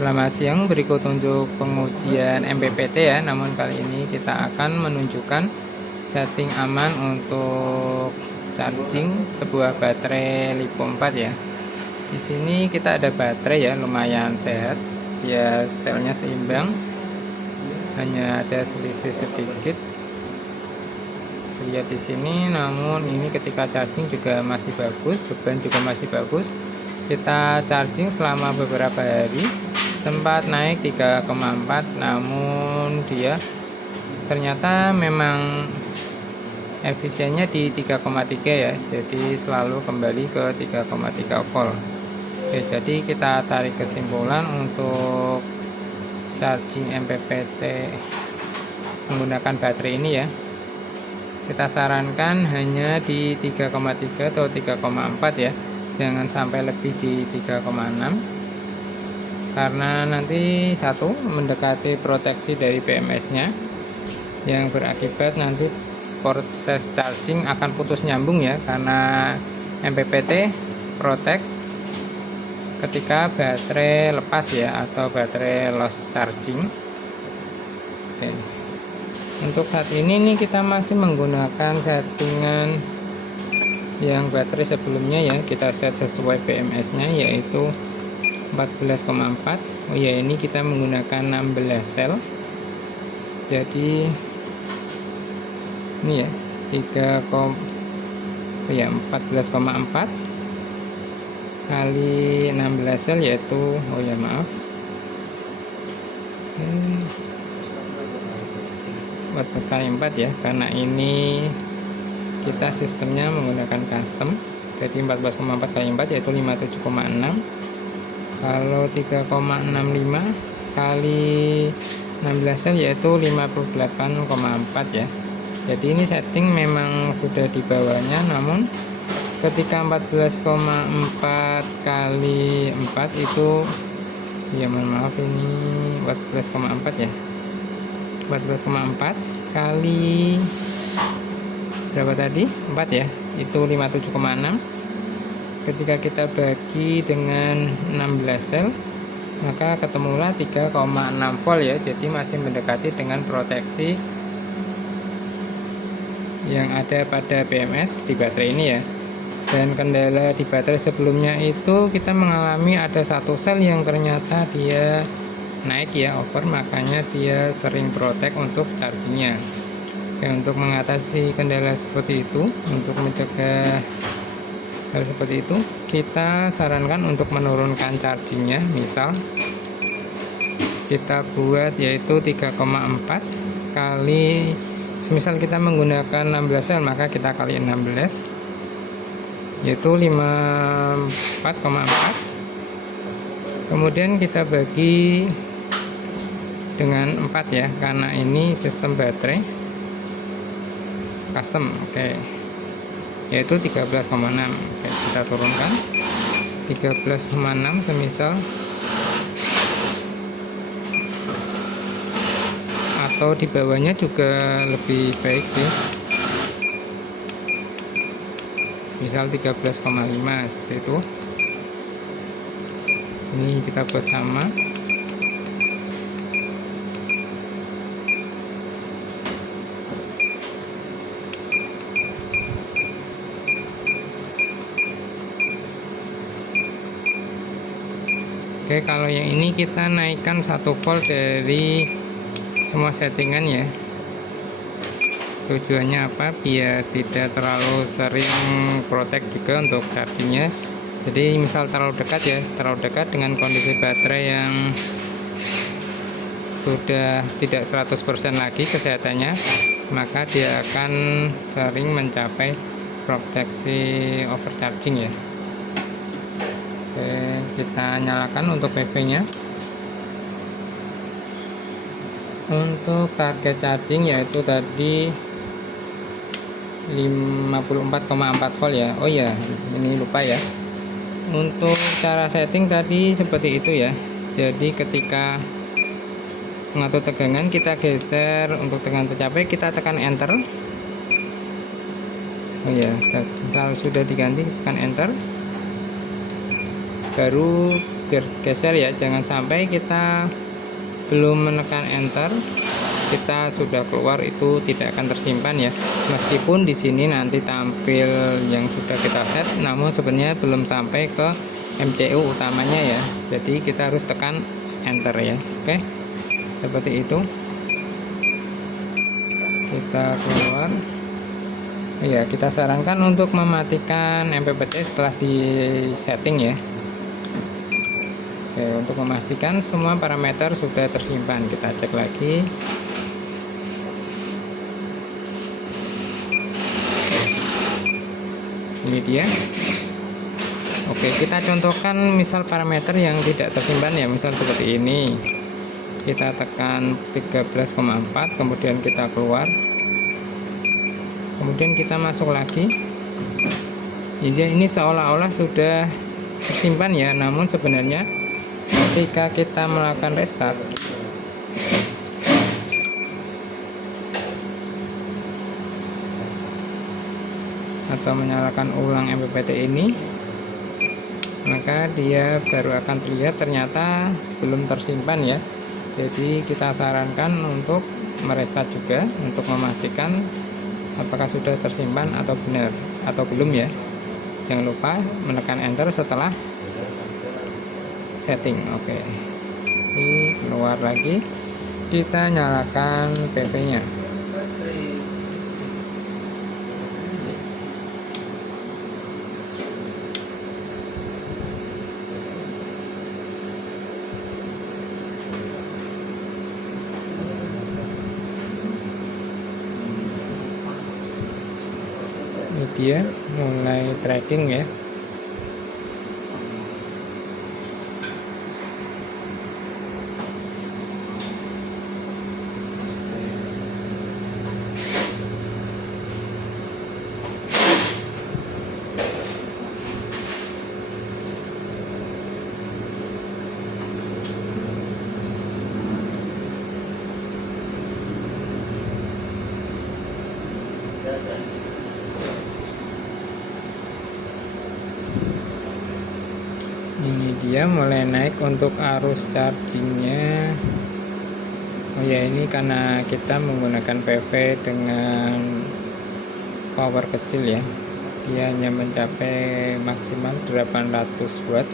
Selamat siang, berikut untuk pengujian MPPT ya. Namun kali ini kita akan menunjukkan setting aman untuk charging sebuah baterai Lipo 4 ya. Di sini kita ada baterai ya, lumayan sehat. Ya, selnya seimbang. Hanya ada selisih sedikit. Lihat di sini, namun ini ketika charging juga masih bagus, beban juga masih bagus. Kita charging selama beberapa hari, sempat naik 3,4, namun dia ternyata memang efisiennya di 3,3 ya, jadi selalu kembali ke 3,3 volt. Oke, jadi kita tarik kesimpulan untuk charging MPPT menggunakan baterai ini ya, kita sarankan hanya di 3,3 atau 3,4 ya, jangan sampai lebih di 3,6, karena nanti satu mendekati proteksi dari BMS nya yang berakibat nanti proses charging akan putus nyambung ya, karena MPPT protect ketika baterai lepas ya, atau baterai loss charging. Oke. Untuk saat ini nih kita masih menggunakan settingan yang baterai sebelumnya ya, kita set sesuai BMS nya yaitu 14,4. Oh ya, ini kita menggunakan 16 sel, jadi ini ya 14,4 kali 16 sel yaitu, oh ya maaf, buat kali 4 ya, karena ini kita sistemnya menggunakan custom. Jadi 14,4 kali 4 yaitu 57,6. Kalau 3,65 kali 16 sel yaitu 58,4 ya. Jadi ini setting memang sudah di bawahnya, namun ketika 14,4 kali 4 itu ya, mohon maaf, ini 14,4 ya, 14,4 kali berapa tadi, 4 ya, itu 57,6. ketika kita bagi dengan 16 sel maka ketemulah 3,6 volt ya, jadi masih mendekati dengan proteksi yang ada pada BMS di baterai ini ya. Dan kendala di baterai sebelumnya itu kita mengalami ada satu sel yang ternyata dia naik ya, over, makanya dia sering protek untuk chargingnya. Oke, untuk mengatasi kendala seperti itu, untuk mencegah hal seperti itu, kita sarankan untuk menurunkan chargingnya. Misal kita buat yaitu 3,4 kali, semisal kita menggunakan 16 sel maka kita kali 16 yaitu 54,4, kemudian kita bagi dengan 4 ya, karena ini sistem baterai custom. Oke, yaitu 13,6. Oke, kita turunkan 13,6 semisal, atau di bawahnya juga lebih baik sih, misal 13,5 seperti itu. Ini kita buat sama. Oke, kalau yang ini kita naikkan 1 volt dari semua settingan ya. Tujuannya apa? Biar tidak terlalu sering protek juga untuk chargingnya. Jadi misal terlalu dekat ya, terlalu dekat dengan kondisi baterai yang sudah tidak 100% lagi kesehatannya, maka dia akan sering mencapai proteksi overcharging ya. Oke, kita nyalakan untuk PV nya. Untuk target charging yaitu tadi 54,4 volt ya. Oh ya, ini lupa ya. Untuk cara setting tadi seperti itu ya. Jadi ketika mengatur tegangan kita geser, untuk tegangan tercapai kita tekan enter. Oh ya, misal sudah diganti tekan enter, baru bergeser ya, jangan sampai kita belum menekan enter kita sudah keluar, itu tidak akan tersimpan ya. Meskipun di sini nanti tampil yang sudah kita set, namun sebenarnya belum sampai ke MCU utamanya ya. Jadi kita harus tekan enter ya. Oke, seperti itu. Kita keluar. Ya, kita sarankan untuk mematikan MPPT setelah di setting ya. Oke, untuk memastikan semua parameter sudah tersimpan, kita cek lagi. Ini dia. Oke, kita contohkan misal parameter yang tidak tersimpan ya, misal seperti ini. Kita tekan 13,4, kemudian kita keluar, kemudian kita masuk lagi. Ini seolah-olah sudah tersimpan ya, namun sebenarnya ketika kita melakukan restart atau menyalakan ulang MPPT ini, maka dia baru akan terlihat ternyata belum tersimpan ya. Jadi kita sarankan untuk merestart juga untuk memastikan apakah sudah tersimpan atau benar atau belum ya. Jangan lupa menekan enter setelah setting. Oke, ini keluar lagi, kita nyalakan PV nya. Ini dia mulai tracking ya. Ini dia mulai naik untuk arus chargingnya. Oh ya, ini karena kita menggunakan PV dengan power kecil ya, dia hanya mencapai maksimal 800 watt.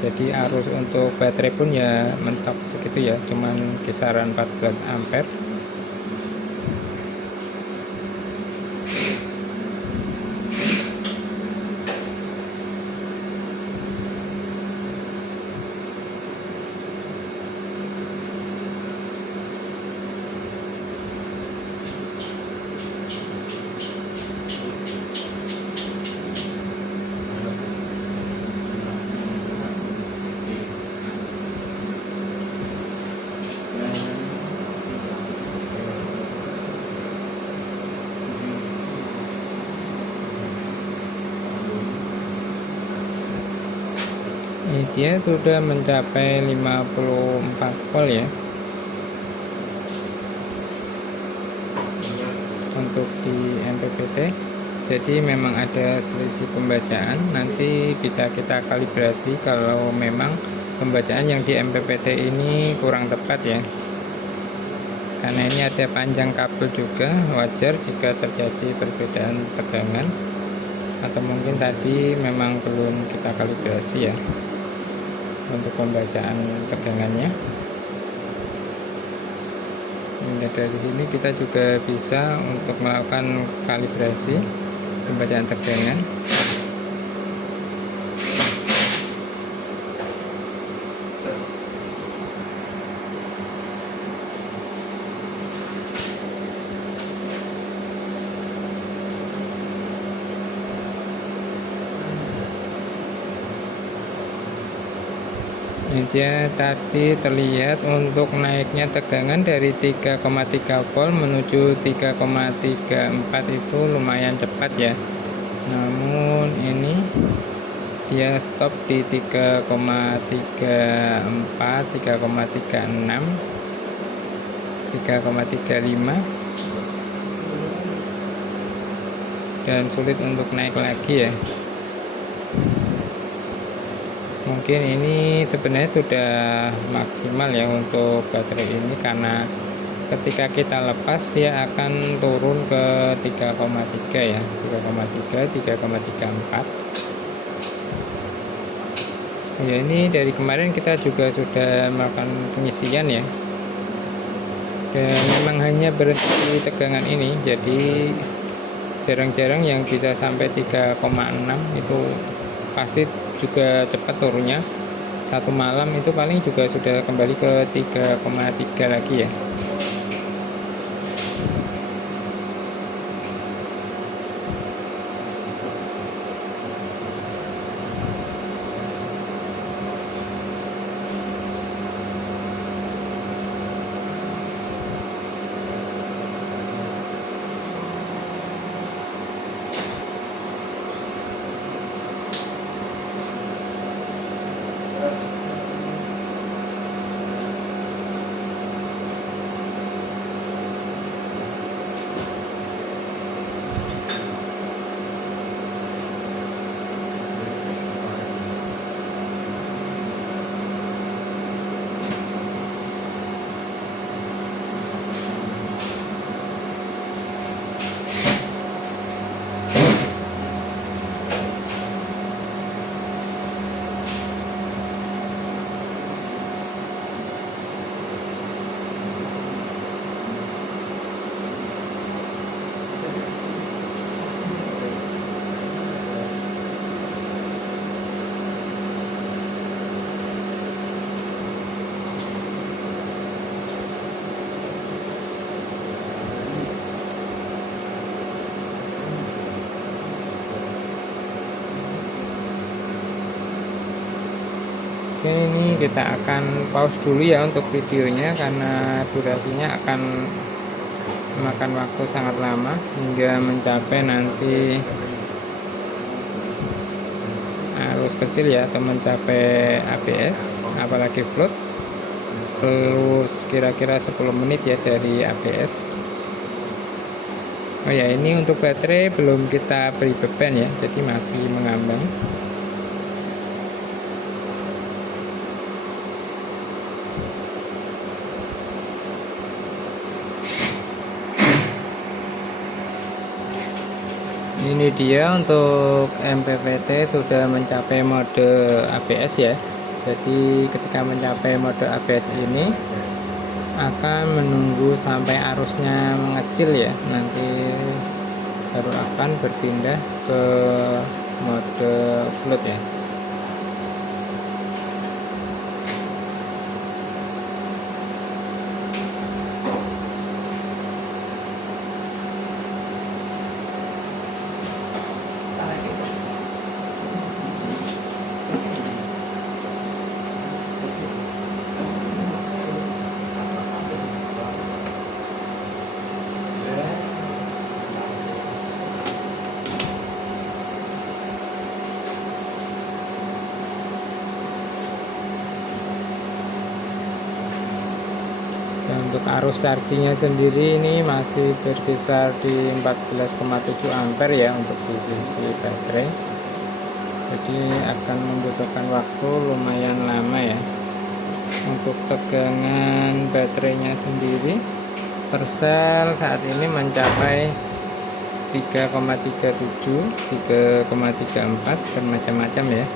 Jadi arus untuk baterai pun ya mentok segitu ya, cuman kisaran 14 ampere. Ini dia sudah mencapai 54 volt ya. Untuk di MPPT, jadi memang ada selisih pembacaan. Nanti bisa kita kalibrasi kalau memang pembacaan yang di MPPT ini kurang tepat ya. Karena ini ada panjang kabel juga, wajar jika terjadi perbedaan tegangan, atau mungkin tadi memang belum kita kalibrasi ya untuk pembacaan tegangannya. Dari sini kita juga bisa untuk melakukan kalibrasi pembacaan tegangan. Ini dia tadi terlihat untuk naiknya tegangan dari 3,3 volt menuju 3,34 itu lumayan cepat ya. Namun ini dia stop di 3,34, 3,36, 3,35 dan sulit untuk naik lagi ya. Mungkin ini sebenarnya sudah maksimal ya untuk baterai ini, karena ketika kita lepas dia akan turun ke 3,3 ya, 3,3, 3,34 ya. Ini dari kemarin kita juga sudah melakukan pengisian ya, dan memang hanya berhenti di tegangan ini, jadi jarang-jarang yang bisa sampai 3,6. Itu pasti juga cepat turunnya. Satu malam itu paling juga sudah kembali ke 3,3 lagi ya. Oke, ini kita akan pause dulu ya untuk videonya, karena durasinya akan memakan waktu sangat lama hingga mencapai nanti arus kecil ya, atau mencapai ABS, apalagi float, terus kira-kira 10 menit ya dari ABS. Oh ya, ini untuk baterai belum kita beri beban ya, jadi masih mengambang. Ini dia untuk MPVT sudah mencapai mode ABS ya. Jadi ketika mencapai mode ABS ini akan menunggu sampai arusnya mengecil ya, nanti baru akan berpindah ke mode float ya. Dan untuk arus chargingnya sendiri ini masih berkisar di 14,7 ampere ya untuk di sisi baterai. Jadi akan membutuhkan waktu lumayan lama ya. Untuk tegangan baterainya sendiri per sel saat ini mencapai 3,37, 3,34, bermacam-macam ya.